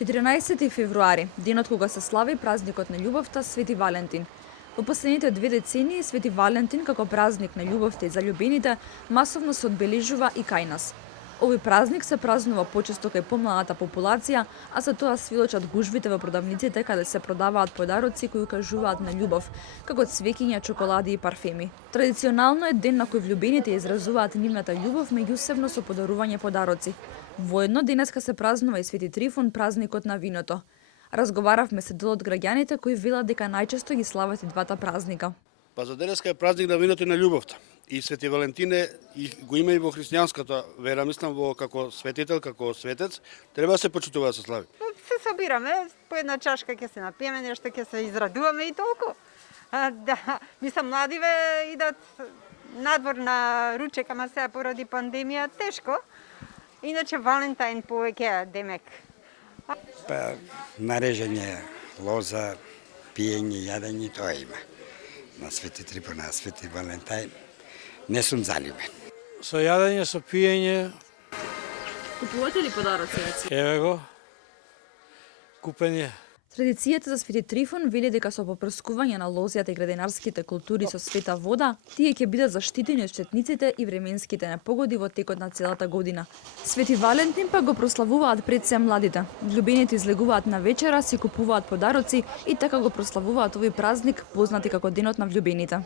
14 февруари, денот кога се слави празникот на љубовта Свети Валентин. Во последните 2 децении Свети Валентин како празник на љубовта и заљубените масовно се одбележува и кај нас. Овој празник се празнува почесто кај помладата популација, а за тоа свидочат гужвите во продавниците каде се продаваат подароци кои укажуваат на љубов, како цвеќиња, чоколади и парфеми. Традиционално е ден на кој влюбените изразуваат нивната љубов меѓусебно со подарување подароци. Воедно денеска се празнува и Свети Трифун, празникот на виното. Разговаравме се дел од граѓаните кои велат дека најчесто ги слават и двата празника. Па за денеска е празник на виното и на љубовта. И Свети Валентин го има и во христијанската вера, мислам, во како светител, како светец, треба да се почитува да се слави. Се собираме, по една чашка ќе се напиеме, нешто ќе се израдуваме и толку. Да, мислам, младиве идат надвор на ручек, ама сега поради пандемија тешко. Иначе Валентайн повеќе демек. Па нарежање, лоза, пиење, јадење, тоа има. На Свети Трифун, на Свети Валентайн не сум заљубен. Со јадење, со пиење. Купувате ли подароци? Еве го. Купење. Традицијата за Свети Трифун вели дека со попрскување на лозјата и градинарските култури со света вода, тие ќе бидат заштитени од штетниците и временските непогоди во текот на целата година. Свети Валентин пак го прославуваат пред се младите. Влюбените излегуваат на вечера, си купуваат подароци и така го прославуваат овој празник познати како денот на влюбените.